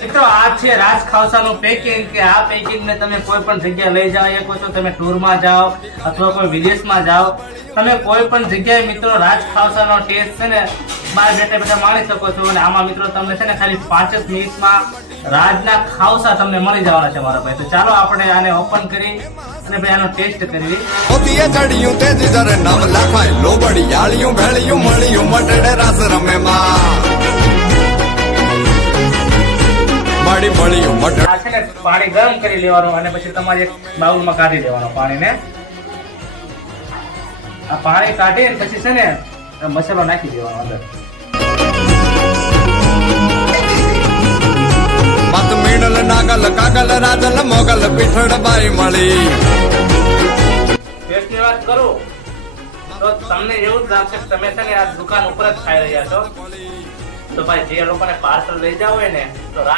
મિત્રો આ છે રાજ ખાવસાનું પેકિંગ કે આ પેકિંગ ને તમે કોઈ પણ જગ્યાએ લઈ જઈ શકો છો. તમે ટૂરમાં જાઓ અથવા કોઈ વિદેશમાં જાઓ, તમે કોઈ પણ જગ્યાએ મિત્રો રાજ ખાવસાનો ટેસ્ટ છે ને બહાર બેઠા બેઠા માણી શકો છો. અને આમાં મિત્રો તમને છે ને ખાલી 5 જ મિનિટમાં રાજના ખાવસા તમને મળી જવાના છે મારા ભાઈ. તો ચાલો આપણે આને ઓપન કરી અને ભાઈ આનો ટેસ્ટ કરવી. ઓતીએ ચડિયું તેજી જરે નામ લખાય લોબડી યાળિયું ભેળિયું મળિયું મટડે રાસ રમે માં માડી મળિયું મટડ. આ છે ને પાણી ગરમ કરી લેવાનું અને પછી તમારે એક બાઉલમાં કાઢી લેવાનું પાણીને. આ પાણી કાઢીને પછી છે ને મસાલો નાખી દેવાનો અંદર. મત મીણલ નાગલ કાગલ રાજલ મોગલ પીઠડ બાઈ મળી. ટેસ્ટની વાત કરું તો તમને એવું જ લાગશે કે તમે છે ને આ દુકાન ઉપર જ ખાઈ રહ્યા છો. તો ભાઈ જે લોકોને પાર્સલ લઈ જાવ હોય ને તો